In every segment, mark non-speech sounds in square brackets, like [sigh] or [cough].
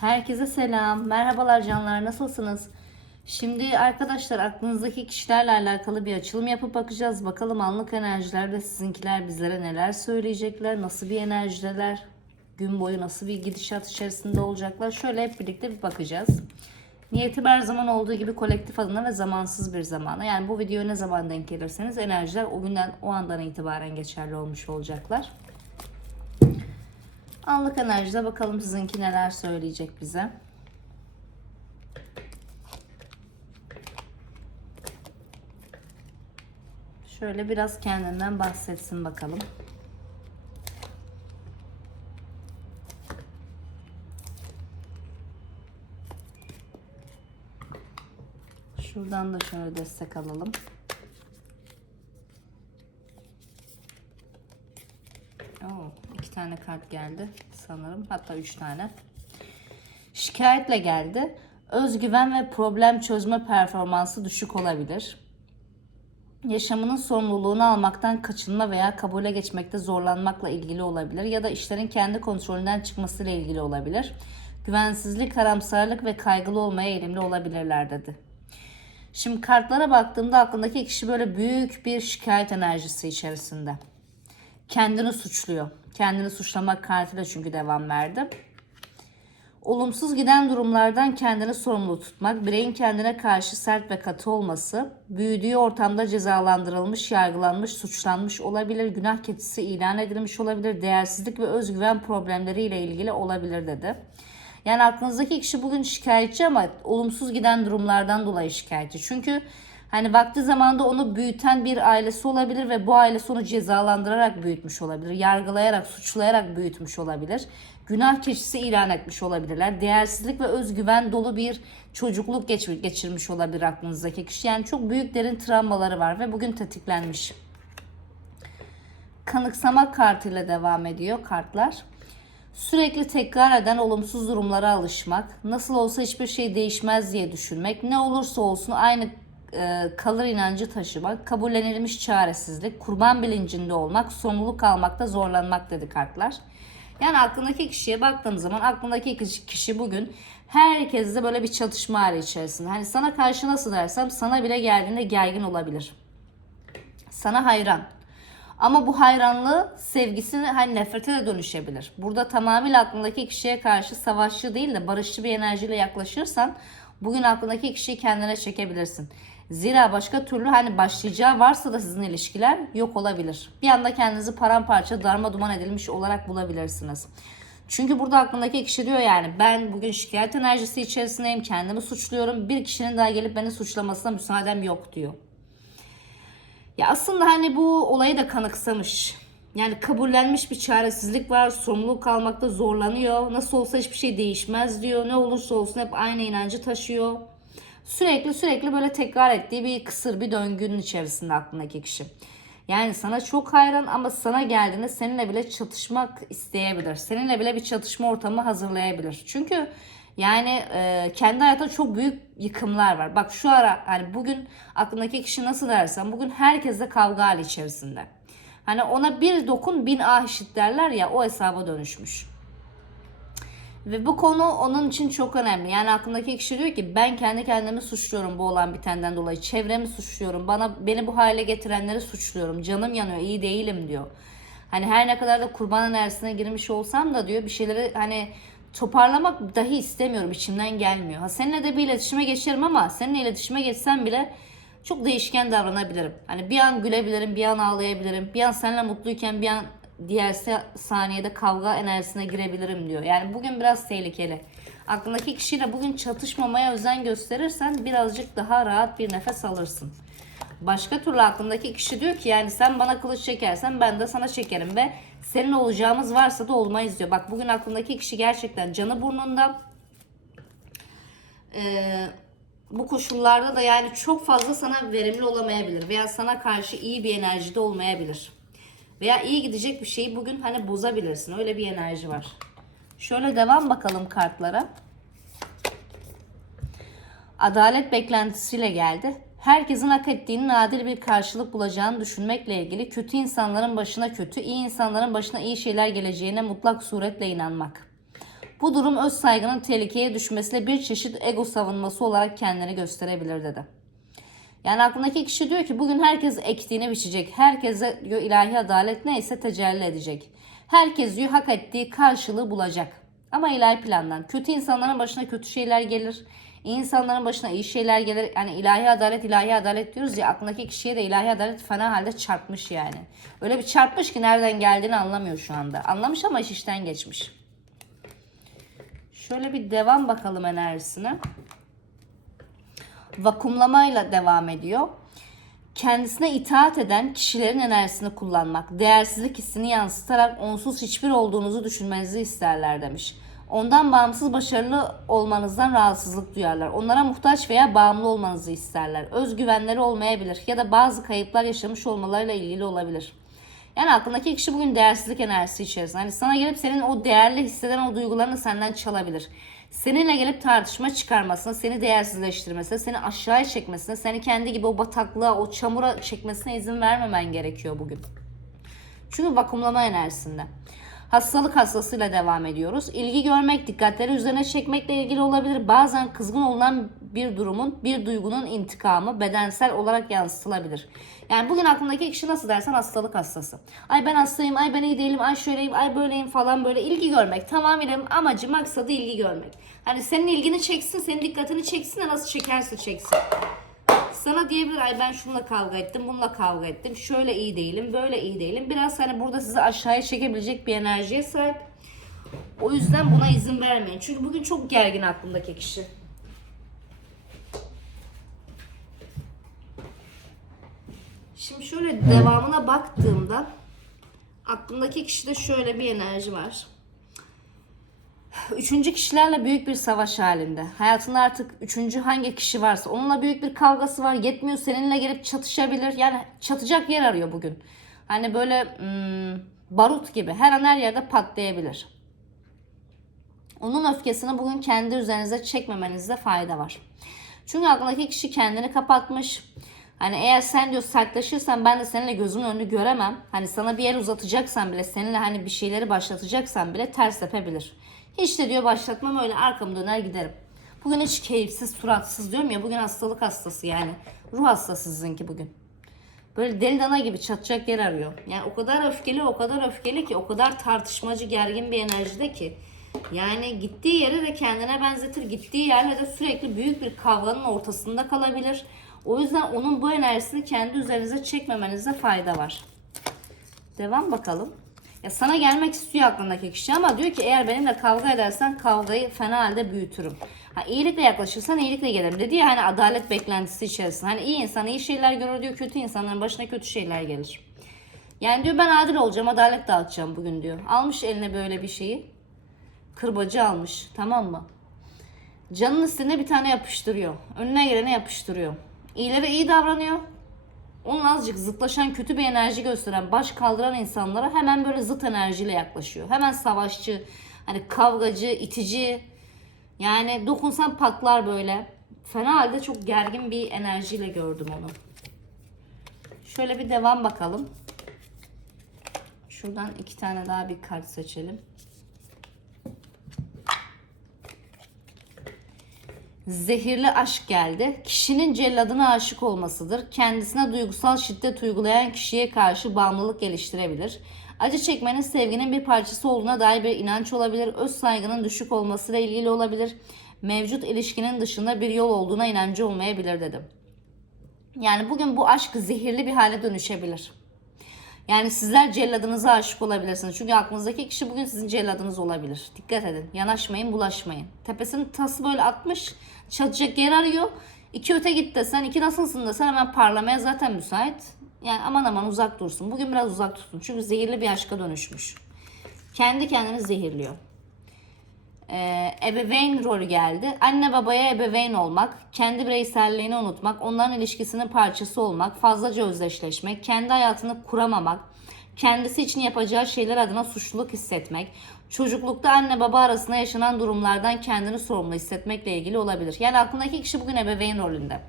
Herkese selam. Merhabalar canlar. Nasılsınız? Şimdi arkadaşlar aklınızdaki kişilerle alakalı bir açılım yapıp bakacağız. Bakalım anlık enerjilerde sizinkiler bizlere neler söyleyecekler, nasıl bir enerjideler, gün boyu nasıl bir gidişat içerisinde olacaklar. Şöyle hep birlikte bir bakacağız. Niyetim her zaman olduğu gibi kolektif adına ve zamansız bir zamana. Yani bu videoya ne zaman denk gelirseniz enerjiler o günden o andan itibaren geçerli olmuş olacaklar. Anlık enerjide bakalım sizinki neler söyleyecek bize. Şöyle biraz kendinden bahsetsin bakalım. Şuradan da şöyle destek alalım. Oo, iki tane kart geldi sanırım. Hatta üç tane. Şikayetle geldi. Özgüven ve problem çözme performansı düşük olabilir. Yaşamının sorumluluğunu almaktan kaçınma veya kabule geçmekte zorlanmakla ilgili olabilir ya da işlerin kendi kontrolünden çıkmasıyla ilgili olabilir. Güvensizlik, karamsarlık ve kaygılı olmaya eğilimli olabilirler dedi. Şimdi kartlara baktığımda aklındaki kişi böyle büyük bir şikayet enerjisi içerisinde kendini suçluyor. Kendini suçlamak kartıyla çünkü devam verdi. Olumsuz giden durumlardan kendini sorumlu tutmak, bireyin kendine karşı sert ve katı olması, büyüdüğü ortamda cezalandırılmış, yargılanmış, suçlanmış olabilir, günah keçisi ilan edilmiş olabilir, değersizlik ve özgüven problemleriyle ilgili olabilir dedi. Yani aklınızdaki kişi bugün şikayetçi ama olumsuz giden durumlardan dolayı şikayetçi. Çünkü Hani vakti zamanda onu büyüten bir ailesi olabilir ve bu ailesi onu cezalandırarak büyütmüş olabilir. Yargılayarak, suçlayarak büyütmüş olabilir. Günah keçisi ilan etmiş olabilirler. Değersizlik ve özgüven dolu bir çocukluk geçirmiş olabilir aklınızdaki kişi. Yani çok büyük derin travmaları var ve bugün tetiklenmiş. Kanıksama kartıyla devam ediyor kartlar. Sürekli tekrar eden olumsuz durumlara alışmak, nasıl olsa hiçbir şey değişmez diye düşünmek, ne olursa olsun aynı kalır inancı taşımak, kabullenilmiş çaresizlik, kurban bilincinde olmak, sorumluluk almakta zorlanmak dedi kartlar. Yani aklındaki kişiye baktığım zaman aklındaki kişi bugün herkesle böyle bir çatışma hali içerisinde. Hani sana karşı nasıl dersem sana bile geldiğinde gergin olabilir. Sana hayran. Ama bu hayranlığı sevgisini hani nefrete de dönüşebilir. Burada tamamıyla aklındaki kişiye karşı savaşçı değil de barışçı bir enerjiyle yaklaşırsan bugün aklındaki kişiyi kendine çekebilirsin. Zira başka türlü hani başlayacağı varsa da sizin ilişkiler yok olabilir. Bir anda kendinizi paramparça darma duman edilmiş olarak bulabilirsiniz. Çünkü burada aklındaki kişi diyor yani ben bugün şikayet enerjisi içerisindeyim kendimi suçluyorum bir kişinin daha gelip beni suçlamasına müsaadem yok diyor. Ya aslında hani bu olayı da kanıksamış. Yani kabullenmiş bir çaresizlik var. Sorumluluk almakta zorlanıyor. Nasıl olsa hiçbir şey değişmez diyor. Ne olursa olsun hep aynı inancı taşıyor. Sürekli sürekli böyle tekrar ettiği bir kısır bir döngünün içerisinde aklındaki kişi. Yani sana çok hayran ama sana geldiğinde seninle bile çatışmak isteyebilir. Seninle bile bir çatışma ortamı hazırlayabilir. Çünkü yani e, kendi hayatında çok büyük yıkımlar var. Bak şu ara hani bugün aklındaki kişi nasıl dersen bugün herkesle kavga hali içerisinde. Hani ona bir dokun bin ah işit derler ya o hesaba dönüşmüş. Ve bu konu onun için çok önemli. Yani aklındaki kişi diyor ki ben kendi kendimi suçluyorum bu olan bitenden dolayı. Çevremi suçluyorum. Bana beni bu hale getirenleri suçluyorum. Canım yanıyor, iyi değilim diyor. Hani her ne kadar da kurban enerjisine girmiş olsam da diyor bir şeyleri hani toparlamak dahi istemiyorum. içimden gelmiyor. Ha seninle de bir iletişime geçerim ama seninle iletişime geçsem bile çok değişken davranabilirim. Hani bir an gülebilirim, bir an ağlayabilirim. Bir an seninle mutluyken bir an diğer saniyede kavga enerjisine girebilirim diyor. Yani bugün biraz tehlikeli. Aklındaki kişiyle bugün çatışmamaya özen gösterirsen birazcık daha rahat bir nefes alırsın. Başka türlü aklındaki kişi diyor ki yani sen bana kılıç çekersen ben de sana çekerim ve senin olacağımız varsa da olmayız diyor. Bak bugün aklındaki kişi gerçekten canı burnunda. Ee, bu koşullarda da yani çok fazla sana verimli olamayabilir veya sana karşı iyi bir enerjide olmayabilir. Veya iyi gidecek bir şeyi bugün hani bozabilirsin. Öyle bir enerji var. Şöyle devam bakalım kartlara. Adalet beklentisiyle geldi. Herkesin hak ettiğinin adil bir karşılık bulacağını düşünmekle ilgili kötü insanların başına kötü, iyi insanların başına iyi şeyler geleceğine mutlak suretle inanmak. Bu durum öz saygının tehlikeye düşmesiyle bir çeşit ego savunması olarak kendini gösterebilir dedi. Yani aklındaki kişi diyor ki bugün herkes ektiğini biçecek. Herkese diyor ilahi adalet neyse tecelli edecek. Herkes diyor hak ettiği karşılığı bulacak. Ama ilahi plandan. Kötü insanların başına kötü şeyler gelir. İnsanların başına iyi şeyler gelir. Yani ilahi adalet ilahi adalet diyoruz ya aklındaki kişiye de ilahi adalet fena halde çarpmış yani. Öyle bir çarpmış ki nereden geldiğini anlamıyor şu anda. Anlamış ama iş işten geçmiş. Şöyle bir devam bakalım enerjisine vakumlamayla devam ediyor. Kendisine itaat eden kişilerin enerjisini kullanmak, değersizlik hissini yansıtarak onsuz hiçbir olduğunuzu düşünmenizi isterler demiş. Ondan bağımsız başarılı olmanızdan rahatsızlık duyarlar. Onlara muhtaç veya bağımlı olmanızı isterler. Özgüvenleri olmayabilir ya da bazı kayıplar yaşamış olmalarıyla ilgili olabilir. Yani aklındaki kişi bugün değersizlik enerjisi içerisinde. Hani sana gelip senin o değerli hisseden o duygularını senden çalabilir. Seninle gelip tartışma çıkarmasına, seni değersizleştirmesine, seni aşağıya çekmesine, seni kendi gibi o bataklığa, o çamura çekmesine izin vermemen gerekiyor bugün. Çünkü vakumlama enerjisinde. Hastalık hastasıyla devam ediyoruz. İlgi görmek, dikkatleri üzerine çekmekle ilgili olabilir. Bazen kızgın olunan bir durumun, bir duygunun intikamı bedensel olarak yansıtılabilir. Yani bugün aklındaki kişi nasıl dersen hastalık hastası. Ay ben hastayım, ay ben iyi değilim, ay şöyleyim, ay böyleyim falan böyle ilgi görmek. Tamamıyla amacı, maksadı ilgi görmek. Hani senin ilgini çeksin, senin dikkatini çeksin de nasıl çekerse çeksin. Sana diyebilir ay ben şununla kavga ettim, bununla kavga ettim. Şöyle iyi değilim, böyle iyi değilim. Biraz hani burada sizi aşağıya çekebilecek bir enerjiye sahip. O yüzden buna izin vermeyin. Çünkü bugün çok gergin aklımdaki kişi. Şimdi şöyle devamına baktığımda aklımdaki kişide şöyle bir enerji var. Üçüncü kişilerle büyük bir savaş halinde. Hayatında artık üçüncü hangi kişi varsa onunla büyük bir kavgası var. Yetmiyor seninle gelip çatışabilir. Yani çatacak yer arıyor bugün. Hani böyle hmm, barut gibi her an her yerde patlayabilir. Onun öfkesini bugün kendi üzerinize çekmemenizde fayda var. Çünkü aklındaki kişi kendini kapatmış. Hani eğer sen diyor sertleşirsen ben de seninle gözümün önünü göremem. Hani sana bir el uzatacaksan bile seninle hani bir şeyleri başlatacaksan bile ters tepebilir. Hiç de diyor başlatmam öyle arkamı döner giderim. Bugün hiç keyifsiz, suratsız diyorum ya bugün hastalık hastası yani. Ruh hastası sizinki bugün. Böyle deli dana gibi çatacak yer arıyor. Yani o kadar öfkeli, o kadar öfkeli ki, o kadar tartışmacı, gergin bir enerjide ki. Yani gittiği yere de kendine benzetir. Gittiği yerle de sürekli büyük bir kavganın ortasında kalabilir. O yüzden onun bu enerjisini kendi üzerinize çekmemenizde fayda var. Devam bakalım. Ya sana gelmek istiyor aklındaki kişi ama diyor ki eğer benimle kavga edersen kavgayı fena halde büyütürüm. Ha, iyilikle yaklaşırsan iyilikle gelirim dedi ya hani adalet beklentisi içerisinde. Hani iyi insan iyi şeyler görür diyor kötü insanların başına kötü şeyler gelir. Yani diyor ben adil olacağım adalet dağıtacağım bugün diyor. Almış eline böyle bir şeyi. Kırbacı almış tamam mı? Canın üstüne bir tane yapıştırıyor. Önüne gelene yapıştırıyor. İyilere iyi davranıyor. Onun azıcık zıtlaşan kötü bir enerji gösteren, baş kaldıran insanlara hemen böyle zıt enerjiyle yaklaşıyor. Hemen savaşçı, hani kavgacı, itici. Yani dokunsan patlar böyle. Fena halde çok gergin bir enerjiyle gördüm onu. Şöyle bir devam bakalım. Şuradan iki tane daha bir kart seçelim. Zehirli aşk geldi. Kişinin celladına aşık olmasıdır. Kendisine duygusal şiddet uygulayan kişiye karşı bağımlılık geliştirebilir. Acı çekmenin sevginin bir parçası olduğuna dair bir inanç olabilir. Öz saygının düşük olmasıyla ilgili olabilir. Mevcut ilişkinin dışında bir yol olduğuna inancı olmayabilir dedim. Yani bugün bu aşk zehirli bir hale dönüşebilir. Yani sizler celladınıza aşık olabilirsiniz. Çünkü aklınızdaki kişi bugün sizin celladınız olabilir. Dikkat edin. Yanaşmayın, bulaşmayın. Tepesinin tası böyle atmış. Çatacak yer arıyor. İki öte git desen, iki nasılsın desen hemen parlamaya zaten müsait. Yani aman aman uzak dursun. Bugün biraz uzak tutun. Çünkü zehirli bir aşka dönüşmüş. Kendi kendini zehirliyor. Ee, ebeveyn rolü geldi. Anne babaya ebeveyn olmak, kendi bireyselliğini unutmak, onların ilişkisinin parçası olmak, fazlaca özdeşleşmek, kendi hayatını kuramamak, kendisi için yapacağı şeyler adına suçluluk hissetmek, çocuklukta anne baba arasında yaşanan durumlardan kendini sorumlu hissetmekle ilgili olabilir. Yani aklındaki kişi bugün ebeveyn rolünde.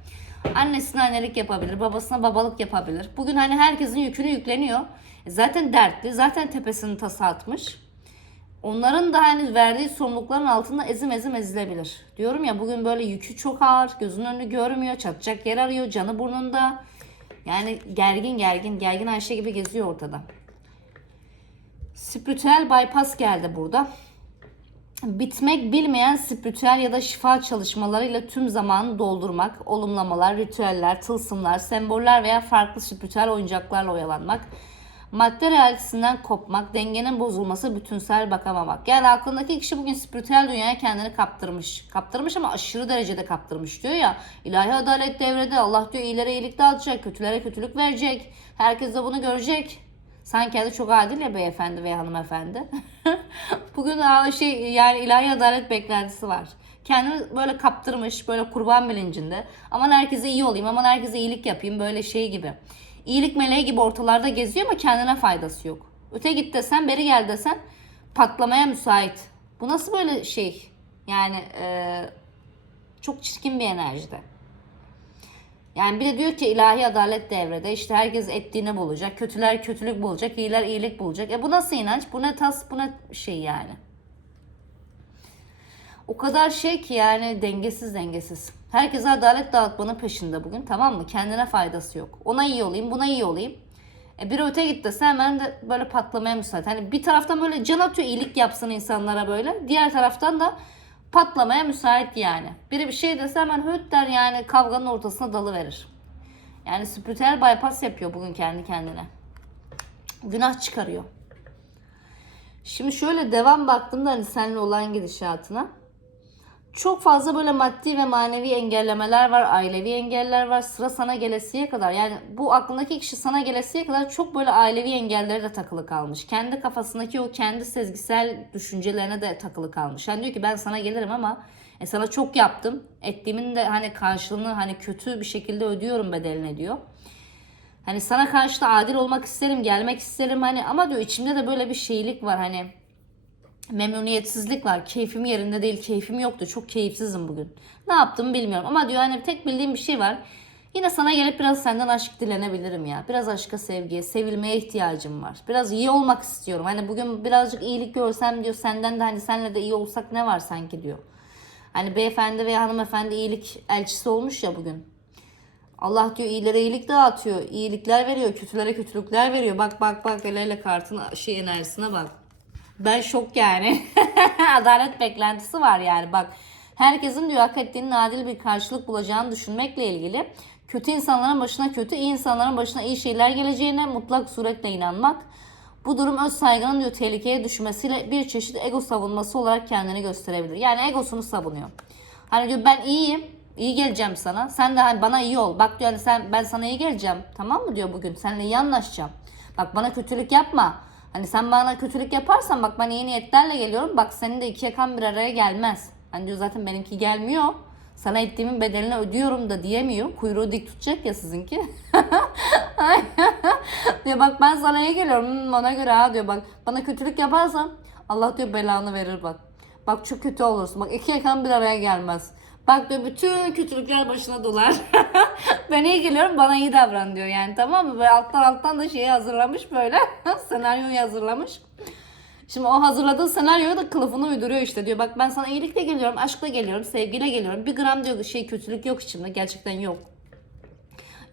Annesine annelik yapabilir, babasına babalık yapabilir. Bugün hani herkesin yükünü yükleniyor. E Zaten dertli, zaten tepesini tasa atmış. Onların da hani verdiği sorumlulukların altında ezim ezim ezilebilir. Diyorum ya bugün böyle yükü çok ağır, gözünün önünü görmüyor, çatacak yer arıyor, canı burnunda. Yani gergin gergin, gergin Ayşe gibi geziyor ortada. Spiritüel bypass geldi burada. Bitmek bilmeyen spiritüel ya da şifa çalışmalarıyla tüm zamanı doldurmak, olumlamalar, ritüeller, tılsımlar, semboller veya farklı spiritüel oyuncaklarla oyalanmak, madde realitesinden kopmak, dengenin bozulması, bütünsel bakamamak. Yani aklındaki kişi bugün spiritüel dünyaya kendini kaptırmış. Kaptırmış ama aşırı derecede kaptırmış diyor ya. İlahi adalet devrede. Allah diyor iyilere iyilik dağıtacak, kötülere kötülük verecek. Herkes de bunu görecek. Sanki adı çok adil ya beyefendi veya hanımefendi. [laughs] Bugün şey yani ilahi adalet beklentisi var. Kendini böyle kaptırmış, böyle kurban bilincinde. Aman herkese iyi olayım, aman herkese iyilik yapayım böyle şey gibi. İyilik meleği gibi ortalarda geziyor ama kendine faydası yok. Öte git desen, beri gel desen patlamaya müsait. Bu nasıl böyle şey? Yani eee, çok çirkin bir enerjide. Yani bir de diyor ki ilahi adalet devrede. İşte herkes ettiğini bulacak. Kötüler kötülük bulacak. iyiler iyilik bulacak. E bu nasıl inanç? Bu ne tas? Bu ne şey yani? O kadar şey ki yani dengesiz dengesiz. Herkese adalet dağıtmanın peşinde bugün tamam mı? Kendine faydası yok. Ona iyi olayım, buna iyi olayım. E bir öte git dese hemen de böyle patlamaya müsait. Hani bir taraftan böyle can atıyor iyilik yapsın insanlara böyle. Diğer taraftan da patlamaya müsait yani. Biri bir şey dese hemen höt der yani kavganın ortasına dalı verir. Yani spiritüel bypass yapıyor bugün kendi kendine. Günah çıkarıyor. Şimdi şöyle devam baktığımda hani seninle olan gidişatına. Çok fazla böyle maddi ve manevi engellemeler var, ailevi engeller var. Sıra sana gelesiye kadar. Yani bu aklındaki kişi sana gelesiye kadar çok böyle ailevi engellere de takılı kalmış. Kendi kafasındaki o kendi sezgisel düşüncelerine de takılı kalmış. Yani diyor ki ben sana gelirim ama e, sana çok yaptım. Ettiğimin de hani karşılığını hani kötü bir şekilde ödüyorum bedelini diyor. Hani sana karşı da adil olmak isterim, gelmek isterim hani ama diyor içimde de böyle bir şeylik var hani memnuniyetsizlik var. Keyfim yerinde değil, keyfim yoktu. Çok keyifsizim bugün. Ne yaptım bilmiyorum ama diyor hani tek bildiğim bir şey var. Yine sana gelip biraz senden aşk dilenebilirim ya. Biraz aşka, sevgiye, sevilmeye ihtiyacım var. Biraz iyi olmak istiyorum. Hani bugün birazcık iyilik görsem diyor senden de hani senle de iyi olsak ne var sanki diyor. Hani beyefendi veya hanımefendi iyilik elçisi olmuş ya bugün. Allah diyor iyilere iyilik dağıtıyor. iyilikler veriyor. Kötülere kötülükler veriyor. Bak bak bak hele hele kartın şey enerjisine bak. Ben şok yani. [laughs] Adalet beklentisi var yani bak. Herkesin diyor hak ettiğinin adil bir karşılık bulacağını düşünmekle ilgili. Kötü insanların başına kötü, iyi insanların başına iyi şeyler geleceğine mutlak suretle inanmak. Bu durum öz saygının diyor tehlikeye düşmesiyle bir çeşit ego savunması olarak kendini gösterebilir. Yani egosunu savunuyor. Hani diyor ben iyiyim, iyi geleceğim sana. Sen de hani bana iyi ol. Bak diyor hani sen ben sana iyi geleceğim. Tamam mı diyor bugün. Seninle iyi anlaşacağım. Bak bana kötülük yapma. Hani sen bana kötülük yaparsan bak ben iyi niyetlerle geliyorum. Bak senin de iki yakan bir araya gelmez. Hani diyor zaten benimki gelmiyor. Sana ettiğimin bedelini ödüyorum da diyemiyor. Kuyruğu dik tutacak ya sizinki. [laughs] diyor bak ben sana iyi geliyorum. Hmm, ona göre ha diyor bak. Bana kötülük yaparsan Allah diyor belanı verir bak. Bak çok kötü olursun. Bak iki yakan bir araya gelmez. Bak diyor bütün kötülükler başına dolar. [laughs] ben iyi geliyorum bana iyi davran diyor yani tamam mı? Böyle alttan alttan da şeyi hazırlamış böyle. [laughs] Senaryoyu hazırlamış. Şimdi o hazırladığı senaryoya da kılıfını uyduruyor işte diyor. Bak ben sana iyilikle geliyorum, aşkla geliyorum, sevgiyle geliyorum. Bir gram diyor şey kötülük yok içimde. Gerçekten yok.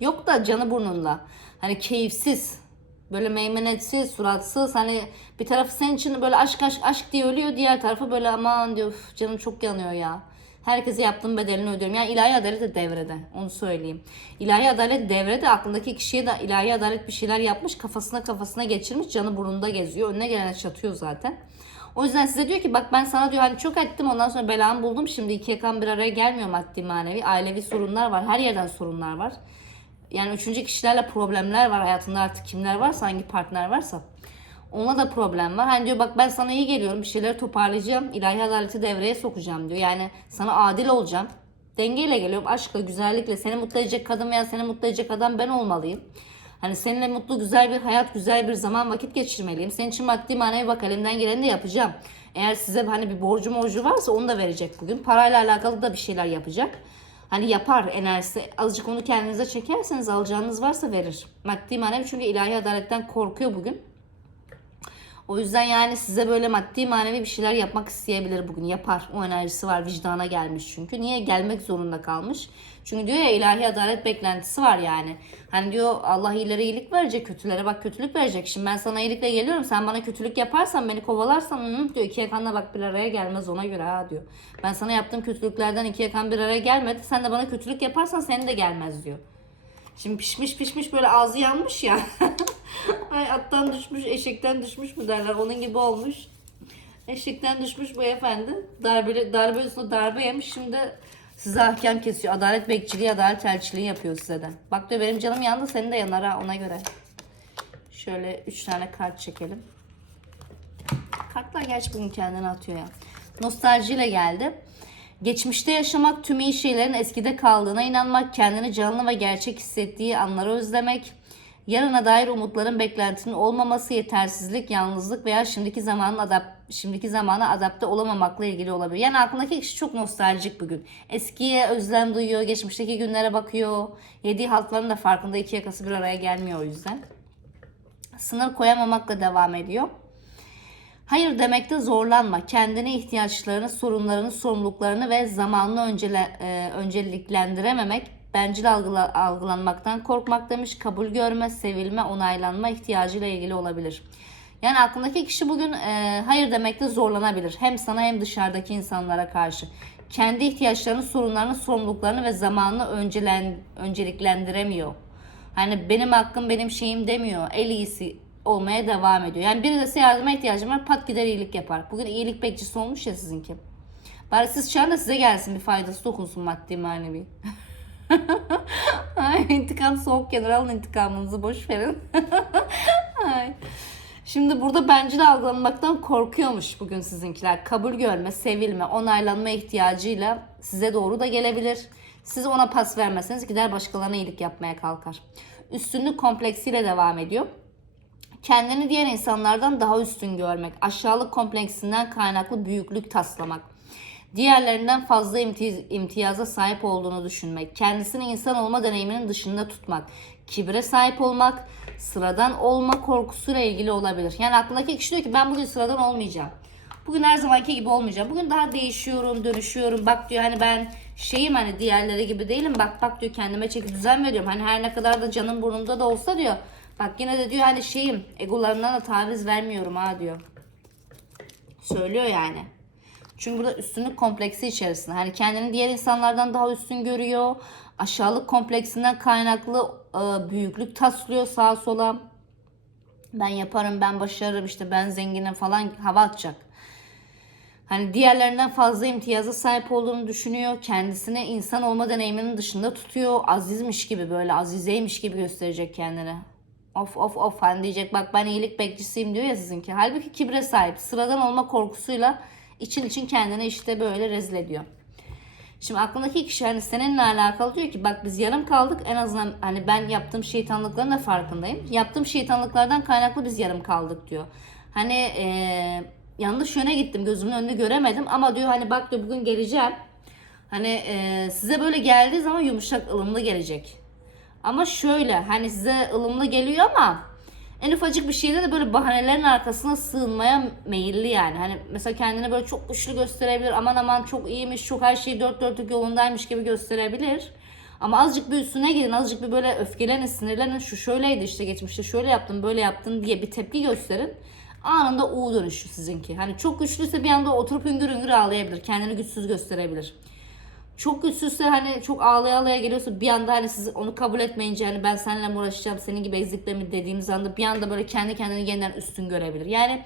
Yok da canı burnunda. Hani keyifsiz. Böyle meymenetsiz, suratsız. Hani bir tarafı senin için böyle aşk aşk aşk diye ölüyor. Diğer tarafı böyle aman diyor "Üf, canım çok yanıyor ya. Herkese yaptığım bedelini ödüyorum. Yani ilahi adalet de devrede. Onu söyleyeyim. İlahi adalet devrede. Aklındaki kişiye de ilahi adalet bir şeyler yapmış. Kafasına kafasına geçirmiş. Canı burnunda geziyor. Önüne gelene çatıyor zaten. O yüzden size diyor ki bak ben sana diyor hani çok ettim ondan sonra belamı buldum. Şimdi iki yakan bir araya gelmiyor maddi manevi. Ailevi sorunlar var. Her yerden sorunlar var. Yani üçüncü kişilerle problemler var hayatında artık kimler varsa hangi partner varsa. Ona da problem var. Hani diyor bak ben sana iyi geliyorum bir şeyleri toparlayacağım. ilahi adaleti devreye sokacağım diyor. Yani sana adil olacağım. Dengeyle geliyorum aşkla, güzellikle. Seni mutlu edecek kadın veya seni mutlu edecek adam ben olmalıyım. Hani seninle mutlu, güzel bir hayat, güzel bir zaman vakit geçirmeliyim. Senin için maddi manevi bak elimden geleni de yapacağım. Eğer size hani bir borcu morcu varsa onu da verecek bugün. Parayla alakalı da bir şeyler yapacak. Hani yapar enerjisi. Azıcık onu kendinize çekerseniz alacağınız varsa verir. Maddi manevi çünkü ilahi adaletten korkuyor bugün. O yüzden yani size böyle maddi manevi bir şeyler yapmak isteyebilir bugün. Yapar. O enerjisi var. Vicdana gelmiş çünkü. Niye? Gelmek zorunda kalmış. Çünkü diyor ya ilahi adalet beklentisi var yani. Hani diyor Allah iyilere iyilik verecek, kötülere bak kötülük verecek. Şimdi ben sana iyilikle geliyorum. Sen bana kötülük yaparsan, beni kovalarsan hı, diyor iki yakanla bak bir araya gelmez ona göre ha diyor. Ben sana yaptığım kötülüklerden iki yakan bir araya gelmedi. Sen de bana kötülük yaparsan senin de gelmez diyor. Şimdi pişmiş pişmiş böyle ağzı yanmış ya. [laughs] [laughs] Ay attan düşmüş, eşekten düşmüş mü derler. Onun gibi olmuş. Eşekten düşmüş beyefendi. Darbe, darbe üstüne darbe yemiş. Şimdi size ahkam kesiyor. Adalet bekçiliği, adalet elçiliği yapıyor size de. Bak diyor benim canım yandı senin de yanar ha ona göre. Şöyle 3 tane kart çekelim. Kartlar gerçi bugün kendini atıyor ya. Nostaljiyle geldi. Geçmişte yaşamak, tüm iyi şeylerin eskide kaldığına inanmak, kendini canlı ve gerçek hissettiği anları özlemek, yarına dair umutların beklentinin olmaması, yetersizlik, yalnızlık veya şimdiki zamanın adap şimdiki zamana adapte olamamakla ilgili olabilir. Yani aklındaki kişi çok nostaljik bugün. Eskiye özlem duyuyor, geçmişteki günlere bakıyor. Yediği haltların da farkında iki yakası bir araya gelmiyor o yüzden. Sınır koyamamakla devam ediyor. Hayır demekte zorlanma. Kendine ihtiyaçlarını, sorunlarını, sorumluluklarını ve zamanını öncele, e, önceliklendirememek, bencil algıla, algılanmaktan korkmak demiş. Kabul görme, sevilme, onaylanma ihtiyacıyla ilgili olabilir. Yani aklındaki kişi bugün e, hayır demekte zorlanabilir. Hem sana hem dışarıdaki insanlara karşı. Kendi ihtiyaçlarını, sorunlarını, sorumluluklarını ve zamanını öncelen, önceliklendiremiyor. Hani benim hakkım benim şeyim demiyor. El iyisi olmaya devam ediyor. Yani biri de size yardıma ihtiyacım var pat gider iyilik yapar. Bugün iyilik bekçisi olmuş ya sizinki. Bari siz çağırın size gelsin bir faydası dokunsun maddi manevi. [laughs] [laughs] Ay, intikam soğuk gelir alın intikamınızı boş verin. [laughs] Ay. Şimdi burada bencil algılanmaktan korkuyormuş bugün sizinkiler. Kabul görme, sevilme, onaylanma ihtiyacıyla size doğru da gelebilir. Siz ona pas vermezseniz gider başkalarına iyilik yapmaya kalkar. Üstünlük kompleksiyle devam ediyor. Kendini diğer insanlardan daha üstün görmek, aşağılık kompleksinden kaynaklı büyüklük taslamak, diğerlerinden fazla imtiz, imtiyaza sahip olduğunu düşünmek, kendisini insan olma deneyiminin dışında tutmak, kibre sahip olmak, sıradan olma korkusuyla ilgili olabilir. Yani aklındaki kişi diyor ki ben bugün sıradan olmayacağım. Bugün her zamanki gibi olmayacağım. Bugün daha değişiyorum, dönüşüyorum. Bak diyor hani ben şeyim hani diğerleri gibi değilim. Bak bak diyor kendime çeki düzen veriyorum. Hani her ne kadar da canım burnumda da olsa diyor. Bak yine de diyor hani şeyim egolarımdan da taviz vermiyorum ha diyor. Söylüyor yani. Çünkü burada üstünlük kompleksi içerisinde. Hani kendini diğer insanlardan daha üstün görüyor. Aşağılık kompleksinden kaynaklı e, büyüklük taslıyor sağa sola. Ben yaparım, ben başarırım, işte ben zenginim falan hava atacak. Hani diğerlerinden fazla imtiyaza sahip olduğunu düşünüyor. Kendisine insan olma deneyiminin dışında tutuyor. Azizmiş gibi böyle azizeymiş gibi gösterecek kendini. Of of of hani diyecek bak ben iyilik bekçisiyim diyor ya sizinki. Halbuki kibre sahip. Sıradan olma korkusuyla için için kendini işte böyle rezil ediyor. Şimdi aklındaki kişi hani seninle alakalı diyor ki bak biz yarım kaldık en azından hani ben yaptığım şeytanlıkların da farkındayım. Yaptığım şeytanlıklardan kaynaklı biz yarım kaldık diyor. Hani eee yanlış yöne gittim gözümün önünü göremedim ama diyor hani bak diyor bugün geleceğim. Hani eee, size böyle geldiği zaman yumuşak ılımlı gelecek. Ama şöyle hani size ılımlı geliyor ama en ufacık bir şeyde de böyle bahanelerin arkasına sığınmaya meyilli yani. Hani mesela kendini böyle çok güçlü gösterebilir. Aman aman çok iyiymiş, çok her şey dört dörtlük yolundaymış gibi gösterebilir. Ama azıcık bir üstüne gidin, azıcık bir böyle öfkelenin, sinirlenin. Şu şöyleydi işte geçmişte şöyle yaptın, böyle yaptın diye bir tepki gösterin. Anında U dönüşü sizinki. Hani çok güçlüyse bir anda oturup hüngür hüngür ağlayabilir. Kendini güçsüz gösterebilir çok güçsüzse hani çok ağlaya ağlaya geliyorsa bir anda hani siz onu kabul etmeyince hani ben seninle mi uğraşacağım senin gibi ezikle mi dediğimiz anda bir anda böyle kendi kendini yeniden üstün görebilir. Yani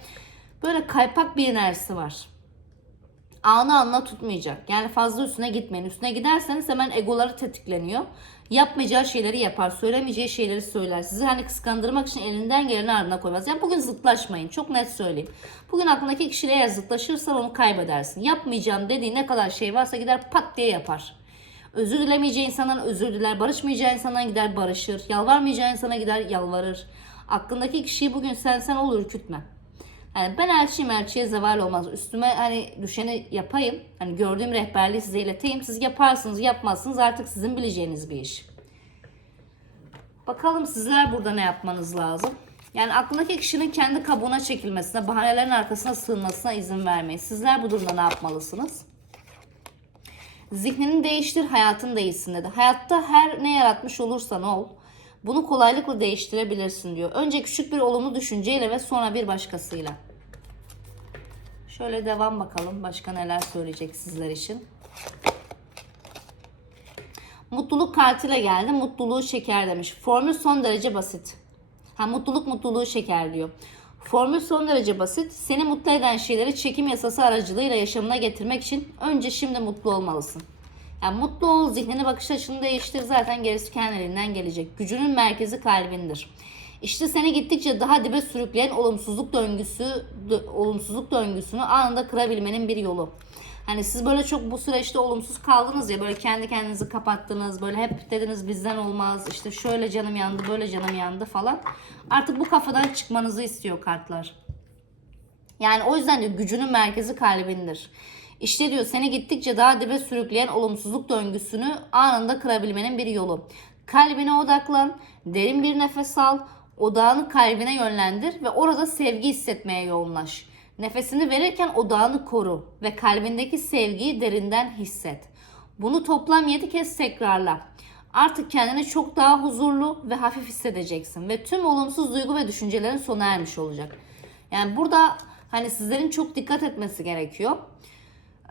böyle kaypak bir enerjisi var. Anı anla tutmayacak. Yani fazla üstüne gitmeyin. Üstüne giderseniz hemen egoları tetikleniyor. Yapmayacağı şeyleri yapar. Söylemeyeceği şeyleri söyler. Sizi hani kıskandırmak için elinden geleni ardına koymaz. Yani bugün zıtlaşmayın. Çok net söyleyeyim. Bugün aklındaki kişiyle eğer zıtlaşırsan onu kaybedersin. Yapmayacağım dediği ne kadar şey varsa gider pat diye yapar. Özür dilemeyeceği insandan özür diler. Barışmayacağı insandan gider barışır. Yalvarmayacağı insana gider yalvarır. Aklındaki kişiyi bugün sen sen ol ürkütme. Yani ben elçiyim elçiye zeval olmaz. Üstüme hani düşeni yapayım. Hani gördüğüm rehberliği size ileteyim. Siz yaparsınız yapmazsınız artık sizin bileceğiniz bir iş. Bakalım sizler burada ne yapmanız lazım. Yani aklındaki kişinin kendi kabuğuna çekilmesine, bahanelerin arkasına sığınmasına izin vermeyin. Sizler bu durumda ne yapmalısınız? Zihnini değiştir, hayatın değişsin dedi. Hayatta her ne yaratmış olursan ol, bunu kolaylıkla değiştirebilirsin diyor. Önce küçük bir olumlu düşünceyle ve sonra bir başkasıyla. Şöyle devam bakalım. Başka neler söyleyecek sizler için. Mutluluk kartıyla geldi. Mutluluğu şeker demiş. Formül son derece basit. Ha mutluluk mutluluğu şeker diyor. Formül son derece basit. Seni mutlu eden şeyleri çekim yasası aracılığıyla yaşamına getirmek için önce şimdi mutlu olmalısın. Yani mutlu ol, zihnini bakış açını değiştir. Zaten gerisi kendiliğinden gelecek. Gücünün merkezi kalbindir. İşte seni gittikçe daha dibe sürükleyen olumsuzluk döngüsü, dö- olumsuzluk döngüsünü anında kırabilmenin bir yolu. Hani siz böyle çok bu süreçte olumsuz kaldınız ya böyle kendi kendinizi kapattınız böyle hep dediniz bizden olmaz işte şöyle canım yandı böyle canım yandı falan. Artık bu kafadan çıkmanızı istiyor kartlar. Yani o yüzden diyor gücünün merkezi kalbindir. İşte diyor seni gittikçe daha dibe sürükleyen olumsuzluk döngüsünü anında kırabilmenin bir yolu. Kalbine odaklan, derin bir nefes al, odağını kalbine yönlendir ve orada sevgi hissetmeye yoğunlaş. Nefesini verirken odağını koru ve kalbindeki sevgiyi derinden hisset. Bunu toplam 7 kez tekrarla. Artık kendini çok daha huzurlu ve hafif hissedeceksin ve tüm olumsuz duygu ve düşüncelerin sona ermiş olacak. Yani burada hani sizlerin çok dikkat etmesi gerekiyor.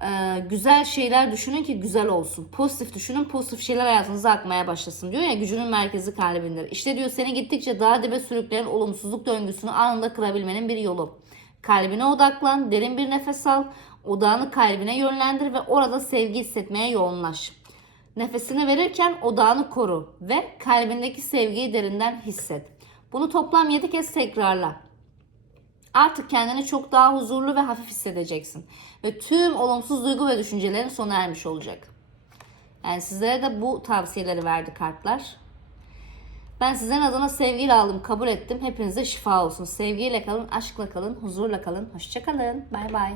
Ee, güzel şeyler düşünün ki güzel olsun. Pozitif düşünün, pozitif şeyler hayatınıza akmaya başlasın diyor ya gücünün merkezi kalbindir. İşte diyor seni gittikçe daha dibe sürükleyen olumsuzluk döngüsünü anında kırabilmenin bir yolu. Kalbine odaklan, derin bir nefes al, odağını kalbine yönlendir ve orada sevgi hissetmeye yoğunlaş. Nefesini verirken odağını koru ve kalbindeki sevgiyi derinden hisset. Bunu toplam 7 kez tekrarla. Artık kendini çok daha huzurlu ve hafif hissedeceksin. Ve tüm olumsuz duygu ve düşüncelerin sona ermiş olacak. Yani sizlere de bu tavsiyeleri verdi kartlar. Ben sizlerin adına sevgiyle aldım, kabul ettim. Hepinize şifa olsun. Sevgiyle kalın, aşkla kalın, huzurla kalın. Hoşçakalın. Bay bay.